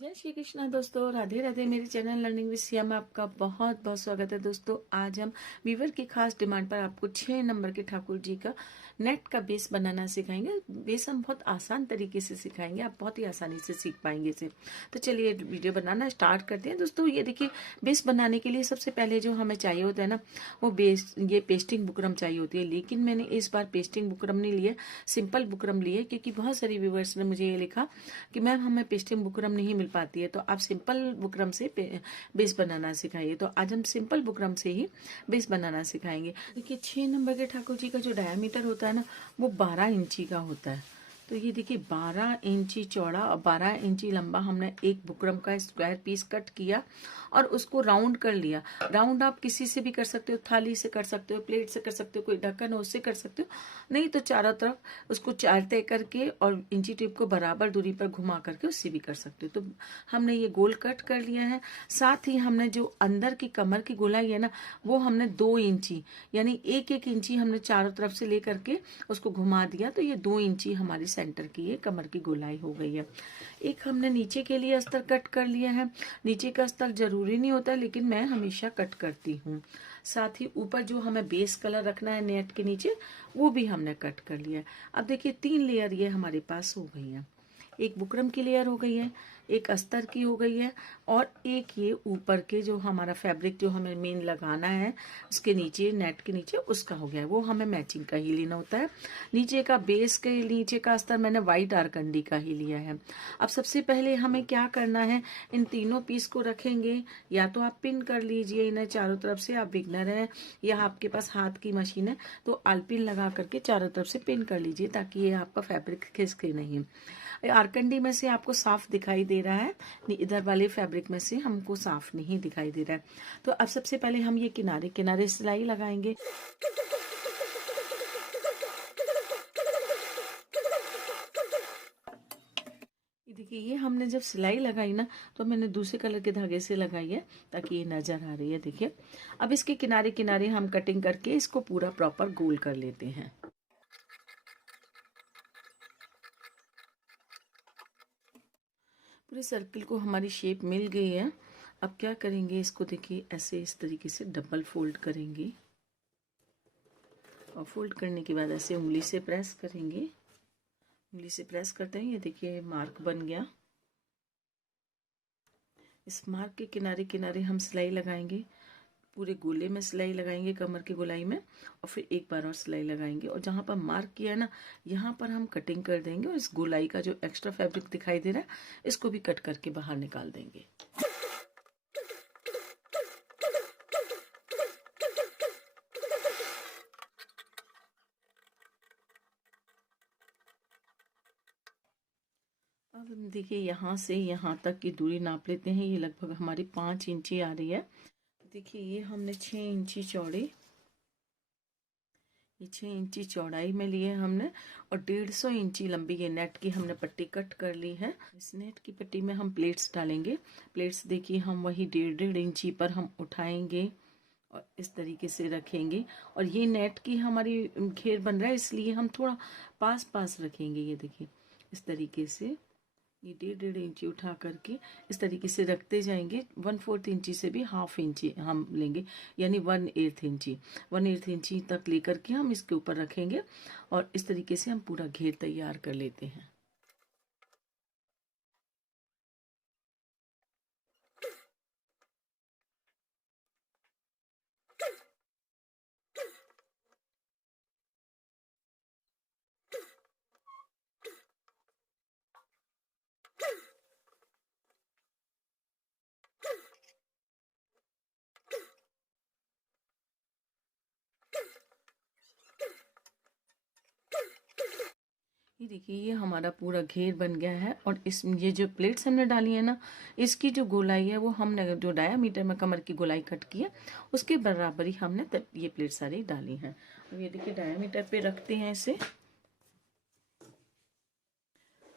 जय श्री कृष्णा दोस्तों, राधे राधे। मेरे चैनल लर्निंग विद सिया में आपका बहुत बहुत स्वागत है। दोस्तों आज हम वीवर की खास डिमांड पर आपको 6 नंबर के ठाकुर जी का नेट का बेस बनाना सिखाएंगे। बेस हम बहुत आसान तरीके से सिखाएंगे, आप बहुत ही आसानी से सीख पाएंगे इसे। तो चलिए वीडियो बनाना स्टार्ट करते हैं। दोस्तों ये देखिए, बेस बनाने के लिए सबसे पहले जो हमें चाहिए होता है ना, वो बेस ये पेस्टिंग बुकरम चाहिए होती है। लेकिन मैंने इस बार पेस्टिंग बुकरम नहीं लिया, सिंपल बुकरम लिए, क्योंकि बहुत सारी व्यूवर्स ने मुझे ये लिखा कि मैम हमें पेस्टिंग बुकरम नहीं मिल पाती है, तो आप सिंपल बुकरम से बेस बनाना सिखाइए। तो आज हम सिंपल बुकरम से ही बेस बनाना सिखाएंगे। देखिए 6 नंबर के ठाकुर जी का जो डायमीटर होता है ना, वो 12 इंची का होता है। तो ये देखिए 12 इंची चौड़ा और 12 इंची लंबा हमने एक बुकरम का स्क्वायर पीस कट किया और उसको राउंड कर लिया। राउंड आप किसी से भी कर सकते हो, थाली से कर सकते हो, प्लेट से कर सकते हो, कोई ढक्कन हो उससे कर सकते हो, नहीं तो चारों तरफ उसको चार तय करके और इंची टेप को बराबर दूरी पर घुमा करके उससे भी कर सकते हो। तो हमने ये गोल कट कर लिया है। साथ ही हमने जो अंदर की कमर की गोलाई है ना, वो हमने 2 इंची यानी एक एक इंची हमने चारों तरफ से लेकर के उसको घुमा दिया। तो ये 2 इंची हमारी सेंटर की ये कमर की गोलाई हो गई है। एक हमने नीचे के लिए अस्तर कट कर लिया है। नीचे का अस्तर जरूरी नहीं होता, लेकिन मैं हमेशा कट करती हूँ। साथ ही ऊपर जो हमें बेस कलर रखना है नेट के नीचे, वो भी हमने कट कर लिया है। अब देखिए 3 लेयर ये हमारे पास हो गई है। एक बुकरम की लेयर हो गई है, एक अस्तर की हो गई है, और एक ये ऊपर के जो हमारा फैब्रिक जो हमें मेन लगाना है उसके नीचे, नेट के नीचे, उसका हो गया है। वो हमें मैचिंग का ही लेना होता है। नीचे का बेस के नीचे का अस्तर मैंने वाइट आरकंडी का ही लिया है। अब सबसे पहले हमें क्या करना है, इन तीनों पीस को रखेंगे। या तो आप पिन कर लीजिए इन्हें चारों तरफ से, आप बिगनर हैं या आपके पास हाथ की मशीन है तो आलपिन लगा करके चारों तरफ से पिन कर लीजिए, ताकि ये आपका फैब्रिक खिसके नहीं। आरकंडी में से आपको साफ दिखाई दे रहा है, इधर वाले फैब्रिक में से हमको साफ नहीं दिखाई दे रहा है। तो अब सबसे पहले हम ये किनारे किनारे सिलाई लगाएंगे। देखिए ये हमने जब सिलाई लगाई ना, तो मैंने दूसरे कलर के धागे से लगाई है ताकि ये नजर आ रही है। देखिए अब इसके किनारे किनारे हम कटिंग करके इसको पूरा प्रॉपर गोल कर लेते हैं। पूरे सर्किल को हमारी शेप मिल गई है। अब क्या करेंगे, इसको देखिए ऐसे इस तरीके से डबल फोल्ड करेंगे और फोल्ड करने के बाद ऐसे उंगली से प्रेस करेंगे। उंगली से प्रेस करते हैं, ये देखिए मार्क बन गया। इस मार्क के किनारे किनारे हम सिलाई लगाएंगे, पूरे गोले में सिलाई लगाएंगे, कमर की गोलाई में, और फिर एक बार और सिलाई लगाएंगे। और जहां पर मार्क किया है ना, यहाँ पर हम कटिंग कर देंगे और इस गोलाई का जो एक्स्ट्रा फैब्रिक दिखाई दे रहा है इसको भी कट करके बाहर निकाल देंगे। अब हम देखिए यहाँ से यहाँ तक की दूरी नाप लेते हैं। ये लगभग हमारी 5 इंची आ रही है। देखिए ये हमने 6 इंची चौड़ी, ये 6 इंची चौड़ाई में लिए हमने, और 150 इंची लंबी ये नेट की हमने पट्टी कट कर ली है। इस नेट की पट्टी में हम प्लेट्स डालेंगे। प्लेट्स देखिए हम वही 1.5 इंची पर हम उठाएंगे और इस तरीके से रखेंगे। और ये नेट की हमारी घेर बन रहा है, इसलिए हम थोड़ा पास पास रखेंगे। ये देखिए इस तरीके से ये 1.5 इंची उठा करके इस तरीके से रखते जाएंगे। 1/4 इंची से भी हाफ इंची हम लेंगे, यानी 1/8 इंची, 1/8 इंची तक लेकर के हम इसके ऊपर रखेंगे और इस तरीके से हम पूरा घेर तैयार कर लेते हैं। ये देखिए ये हमारा पूरा घेर बन गया है। और इस ये जो प्लेट्स हमने डाली है ना, इसकी जो गोलाई है वो हमने जो डायामीटर में कमर की गोलाई कट की है उसके बराबर ही हमने ये प्लेट सारी डाली हैं। अब ये देखिए डायामीटर पे रखते हैं। इसे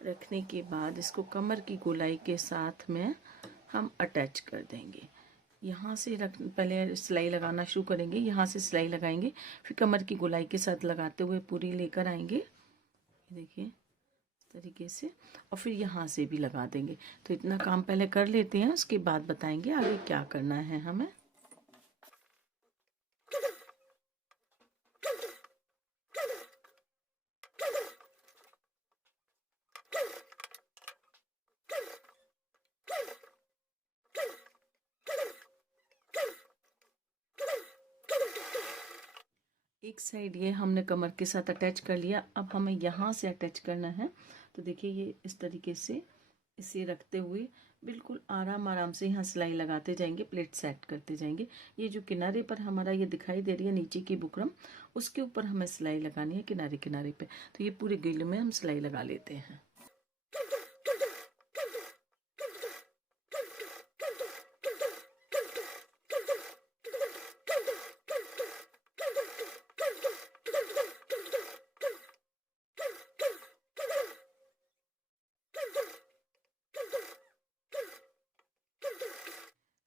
रखने के बाद इसको कमर की गोलाई के साथ में हम अटैच कर देंगे। यहाँ से पहले सिलाई लगाना शुरू करेंगे, यहाँ से सिलाई लगाएंगे, फिर कमर की गोलाई के साथ लगाते हुए पूरी लेकर आएंगे। देखिए इस तरीके से, और फिर यहाँ से भी लगा देंगे। तो इतना काम पहले कर लेते हैं, उसके बाद बताएंगे आगे क्या करना है हमें। एक साइड ये हमने कमर के साथ अटैच कर लिया, अब हमें यहाँ से अटैच करना है। तो देखिए ये इस तरीके से इसे रखते हुए बिल्कुल आराम आराम से यहाँ सिलाई लगाते जाएंगे, प्लेट सेट करते जाएंगे। ये जो किनारे पर हमारा ये दिखाई दे रही है नीचे की बुकरम, उसके ऊपर हमें सिलाई लगानी है किनारे किनारे पे। तो ये पूरे गले में हम सिलाई लगा लेते हैं।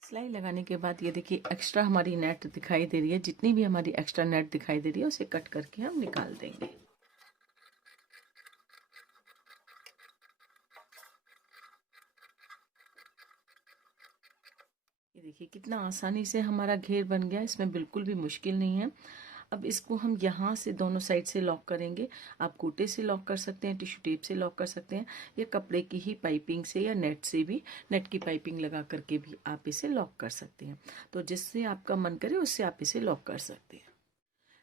सिलाई लगाने के बाद ये देखिए एक्स्ट्रा हमारी नेट दिखाई दे रही है, जितनी भी हमारी एक्स्ट्रा नेट दिखाई दे रही है उसे कट करके हम निकाल देंगे। ये देखिए कितना आसानी से हमारा घेर बन गया, इसमें बिल्कुल भी मुश्किल नहीं है। अब इसको हम यहाँ से दोनों साइड से लॉक करेंगे। आप कोटे से लॉक कर सकते हैं, टिश्यू टेप से लॉक कर सकते हैं, या कपड़े की ही पाइपिंग से या नेट से भी, नेट की पाइपिंग लगा करके भी आप इसे लॉक कर सकते हैं। तो जिससे आपका मन करे उससे आप इसे लॉक कर सकते हैं।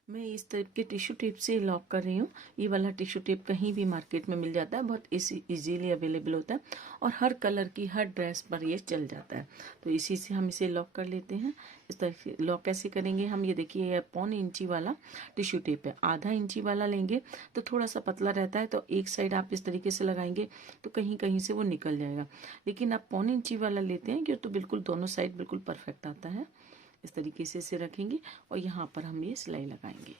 मैं इस टाइप के टिश्यू टेप से लॉक कर रही हूँ। ये वाला टिश्यू टेप कहीं भी मार्केट में मिल जाता है, बहुत इजीली अवेलेबल होता है, और हर कलर की हर ड्रेस पर ये चल जाता है। तो इसी से हम इसे लॉक कर लेते हैं। इस तरह से लॉक कैसे करेंगे हम, ये देखिए ये 1.25 इंची वाला टिश्यू टेप है। आधा इंची वाला लेंगे तो थोड़ा सा पतला रहता है, तो एक साइड आप इस तरीके से लगाएंगे तो कहीं कहीं से वो निकल जाएगा। लेकिन आप 1.25 इंची वाला लेते हैं कि तो बिल्कुल दोनों साइड बिल्कुल परफेक्ट आता है। इस तरीके से इसे रखेंगे और यहाँ पर हम ये सिलाई लगाएंगे।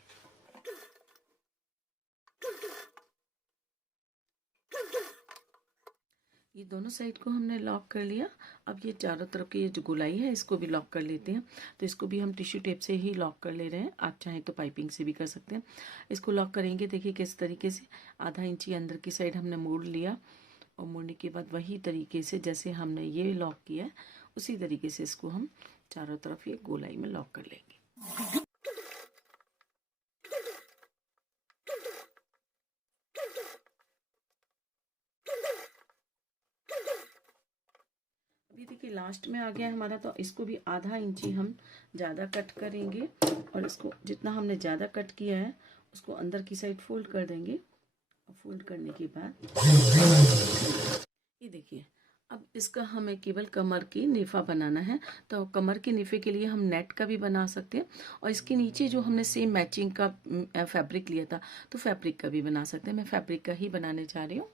ये दोनों साइड को हमने लॉक कर लिया। अब ये चारों तरफ की ये जो गोलाई है इसको भी लॉक कर लेते हैं। तो इसको भी हम टिश्यू टेप से ही लॉक कर ले रहे हैं, आप चाहें तो पाइपिंग से भी कर सकते हैं। इसको लॉक करेंगे, देखिए किस तरीके से आधा इंची अंदर की साइड हमने मोड़ लिया, और मोड़ने के बाद वही तरीके से जैसे हमने ये लॉक किया उसी तरीके से इसको हम चारों तरफ ये गोलाई में लॉक कर लेंगे। अभी देखिए लास्ट में आ गया हमारा, तो इसको भी आधा इंची हम ज़्यादा कट करेंगे, और इसको जितना हमने ज़्यादा कट किया है उसको अंदर की साइड फोल्ड कर देंगे। और फोल्ड करने के बाद ये देखिए अब इसका हमें केवल कमर की निफा बनाना है। तो कमर के निफे के लिए हम नेट का भी बना सकते हैं, और इसके नीचे जो हमने सेम मैचिंग का फैब्रिक लिया था तो फैब्रिक का भी बना सकते हैं। मैं फैब्रिक का ही बनाने जा रही हूँ।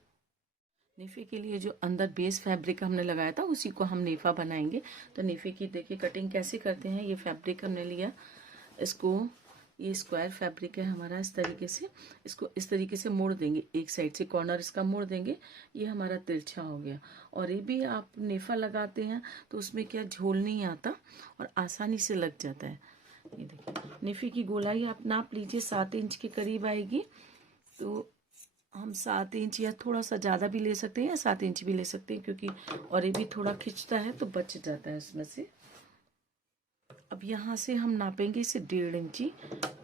नेफे के लिए जो अंदर बेस फैब्रिक हमने लगाया था उसी को हम नेफा बनाएंगे। तो नेफे की देखिए कटिंग कैसे करते हैं। ये फैब्रिक हमने लिया, इसको ये स्क्वायर फैब्रिक है हमारा, इस तरीके से इसको इस तरीके से मोड़ देंगे, एक साइड से कॉर्नर इसका मोड़ देंगे, ये हमारा तिरछा हो गया। और ये भी आप नेफा लगाते हैं तो उसमें क्या झोल नहीं आता और आसानी से लग जाता है। ये देखिए नेफे की गोलाई आप नाप लीजिए, 7 इंच के करीब आएगी। तो हम 7 इंच या थोड़ा सा ज़्यादा भी ले सकते हैं या 7 इंच भी ले सकते हैं, क्योंकि और ये भी थोड़ा खिंचता है तो बच जाता है उसमें से। अब यहाँ से हम नापेंगे इसे 1.5 इंची,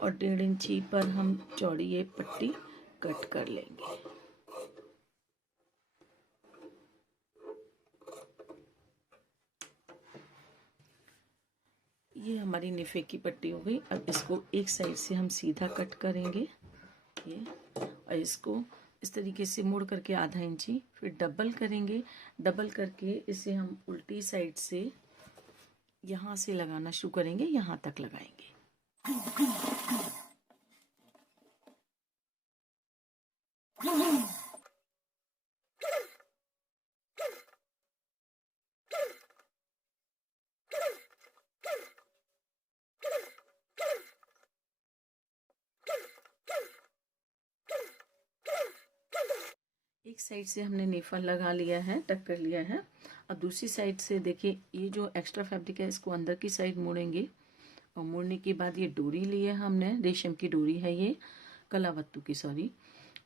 और 1.5 इंची पर हम चौड़ी ये पट्टी कट कर लेंगे। ये हमारी निफे की पट्टी हो गई। अब इसको एक साइड से हम सीधा कट करेंगे ये, और इसको इस तरीके से मोड़ करके आधा इंची, फिर डबल करेंगे। डबल करके इसे हम उल्टी साइड से यहाँ से लगाना शुरू करेंगे, यहाँ तक लगाएंगे। एक साइड से हमने नेफा लगा लिया है, टक कर लिया है। अब दूसरी साइड से देखिए ये जो एक्स्ट्रा फैब्रिक है इसको अंदर की साइड मोड़ेंगे, और मोड़ने के बाद ये डोरी ली है हमने, रेशम की डोरी है ये, कलावत्तू की सॉरी,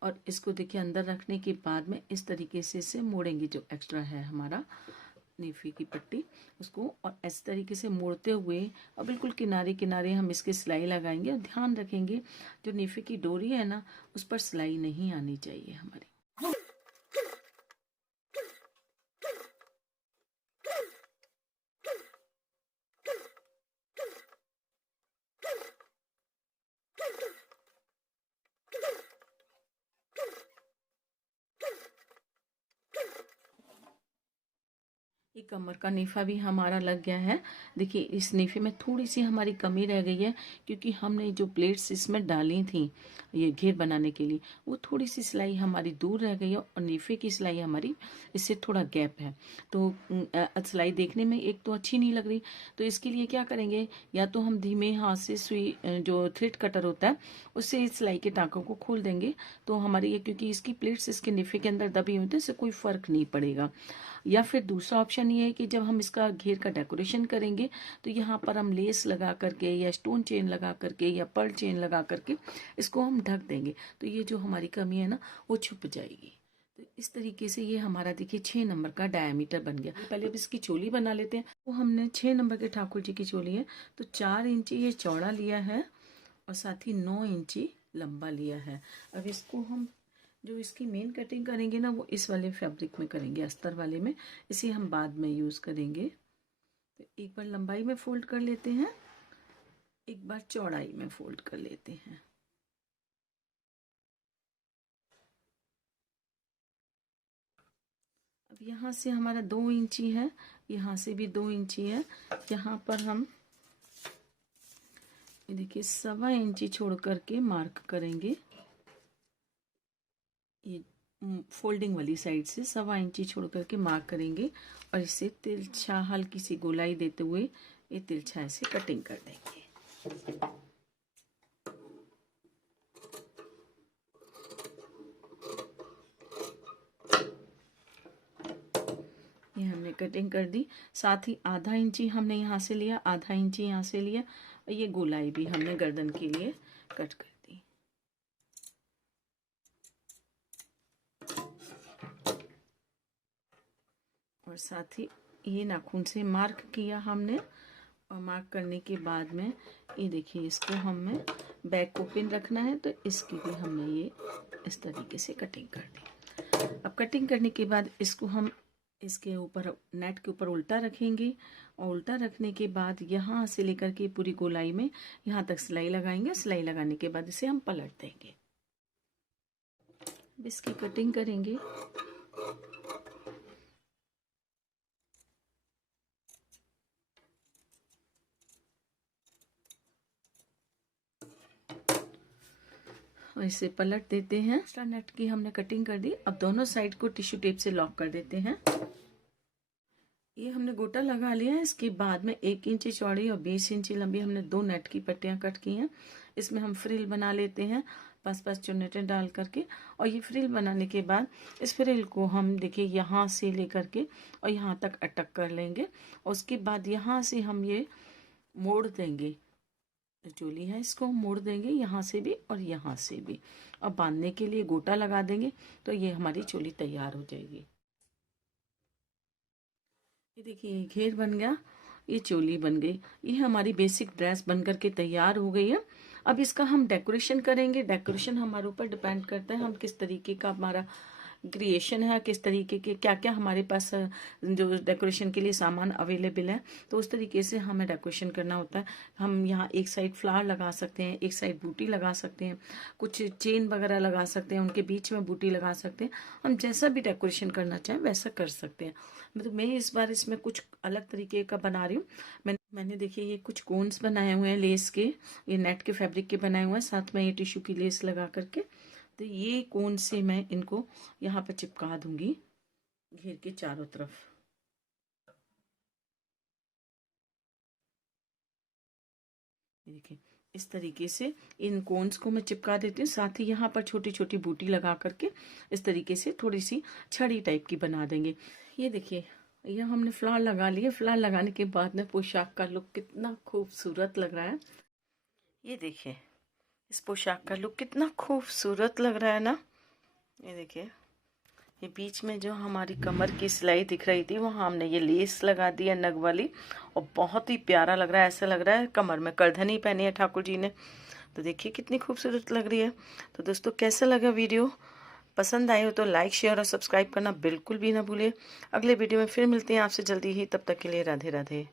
और इसको देखिए अंदर रखने के बाद में इस तरीके से इसे मोड़ेंगे, जो एक्स्ट्रा है हमारा नेफे की पट्टी उसको, और इस तरीके से मोड़ते हुए और बिल्कुल किनारे किनारे हम इसके सिलाई लगाएंगे। और ध्यान रखेंगे जो नेफे की डोरी है ना, उस पर सिलाई नहीं आनी चाहिए हमारी। ये कमर का नेफा भी हमारा लग गया है। देखिए इस नेफे में थोड़ी सी हमारी कमी रह गई है, क्योंकि हमने जो प्लेट्स इसमें डाली थी ये घेर बनाने के लिए, वो थोड़ी सी सिलाई हमारी दूर रह गई है, और नेफे की सिलाई हमारी इससे थोड़ा गैप है। तो सिलाई देखने में एक तो अच्छी नहीं लग रही। तो इसके लिए क्या करेंगे, या तो हम धीमे हाथ से सुई जो थ्रेड कटर होता है उससे इस सिलाई के टाँकों को खोल देंगे, तो हमारी ये, क्योंकि इसकी प्लेट्स इसके नेफे के अंदर दबी हुई थी, इससे कोई फर्क नहीं पड़ेगा। या फिर दूसरा ऑप्शन ये है कि जब हम इसका घेर का डेकोरेशन करेंगे तो यहाँ पर हम लेस लगा करके या स्टोन चेन लगा करके या पर्ल चेन लगा करके इसको हम ढक देंगे, तो ये जो हमारी कमी है ना वो छुप जाएगी। तो इस तरीके से ये हमारा देखिए 6 नंबर का डायमीटर बन गया। पहले अब इसकी चोली बना लेते हैं। तो हमने 6 नंबर के ठाकुर जी की चोली है, तो 4 इंची ये चौड़ा लिया है और साथ ही 9 इंची लंबा लिया है। अब इसको हम जो इसकी मेन कटिंग करेंगे ना वो इस वाले फैब्रिक में करेंगे, अस्तर वाले में। इसे हम बाद में यूज़ करेंगे। तो एक बार लंबाई में फोल्ड कर लेते हैं, एक बार चौड़ाई में फोल्ड कर लेते हैं। अब यहाँ से हमारा 2 इंची है, यहाँ से भी 2 इंची है। यहाँ पर हम ये देखिए 1.25 इंची छोड़ करके मार्क करेंगे। ये फोल्डिंग वाली साइड से 1.25 इंची छोड़ करके मार्क करेंगे, और इसे तिरछा हल्की सी गोलाई देते हुए ये तिरछा ऐसे कटिंग कर देंगे। ये हमने कटिंग कर दी। साथ ही आधा इंची हमने यहाँ से लिया, आधा इंची यहाँ से लिया, और ये गोलाई भी हमने गर्दन के लिए कट कर दी। और साथ ही ये नाखून से मार्क किया हमने, और मार्क करने के बाद में ये देखिए इसको हमें बैक को पिन रखना है, तो इसकी भी हमने ये इस तरीके से कटिंग कर दी। अब कटिंग करने के बाद इसको हम इसके ऊपर नेट के ऊपर उल्टा रखेंगे, और उल्टा रखने के बाद यहाँ से लेकर के पूरी गोलाई में यहाँ तक सिलाई लगाएंगे। सिलाई लगाने के बाद इसे हम पलट देंगे। इसकी कटिंग करेंगे। और इसे पलट देते हैं। एक्स्ट्रा नेट की हमने कटिंग कर दी। अब दोनों साइड को टिश्यू टेप से लॉक कर देते हैं। ये हमने गोटा लगा लिया है। इसके बाद में 1 इंची चौड़ी और 20 इंची लंबी हमने 2 नेट की पट्टियां कट की हैं। इसमें हम फ्रिल बना लेते हैं 5-5 चुन्नटें डाल करके। और ये फ्रिल बनाने के बाद इस फ्रिल को हम देखिए यहाँ से लेकर के और यहाँ तक अटक कर लेंगे, और उसके बाद यहाँ से हम ये मोड़ देंगे। चोली है इसको मोड़ देंगे यहाँ से भी और यहाँ से भी, और बांधने के लिए गोटा लगा देंगे, तो ये हमारी चोली तैयार हो जाएगी। ये देखिए घेर बन गया, ये चोली बन गई। ये हमारी बेसिक ड्रेस बन करके तैयार हो गई है। अब इसका हम डेकोरेशन करेंगे। डेकोरेशन हमारे ऊपर डिपेंड करता है हम किस तरीके का हमारा क्रिएशन है, किस तरीके के क्या क्या हमारे पास जो डेकोरेशन के लिए सामान अवेलेबल है, तो उस तरीके से हमें डेकोरेशन करना होता है। हम यहाँ एक साइड फ्लावर लगा सकते हैं, एक साइड बूटी लगा सकते हैं, कुछ चेन वगैरह लगा सकते हैं, उनके बीच में बूटी लगा सकते हैं। हम जैसा भी डेकोरेशन करना चाहें वैसा कर सकते हैं। मतलब मैं इस बार इसमें कुछ अलग तरीके का बना रही हूँ। मैंने देखिए ये कुछ कोन्स बनाए हुए हैं लेस के, ये नेट के फैब्रिक के बनाए हुए हैं, साथ में ये टिश्यू की लेस लगा करके। तो ये कोन से मैं इनको यहाँ पर चिपका दूंगी घेर के चारों तरफ। देखिए इस तरीके से इन कोन्स को मैं चिपका देती हूँ। साथ ही यहाँ पर छोटी छोटी बूटी लगा करके इस तरीके से थोड़ी सी छड़ी टाइप की बना देंगे। ये देखिए ये हमने फ्लावर लगा लिए। फ्लावर लगाने के बाद में पोशाक का लुक कितना खूबसूरत लग रहा है। ये देखिए इस पोशाक का लुक कितना खूबसूरत लग रहा है ना। ये देखिए, ये बीच में जो हमारी कमर की सिलाई दिख रही थी वहाँ हमने ये लेस लगा दी है नग वाली, और बहुत ही प्यारा लग रहा है। ऐसा लग रहा है कमर में करधनी पहनी है ठाकुर जी ने। तो देखिए कितनी खूबसूरत लग रही है। तो दोस्तों कैसा लगा वीडियो? पसंद आए हो तो लाइक शेयर और सब्सक्राइब करना बिल्कुल भी ना भूलिए। अगले वीडियो में फिर मिलते हैं आपसे जल्दी ही, तब तक के लिए राधे राधे।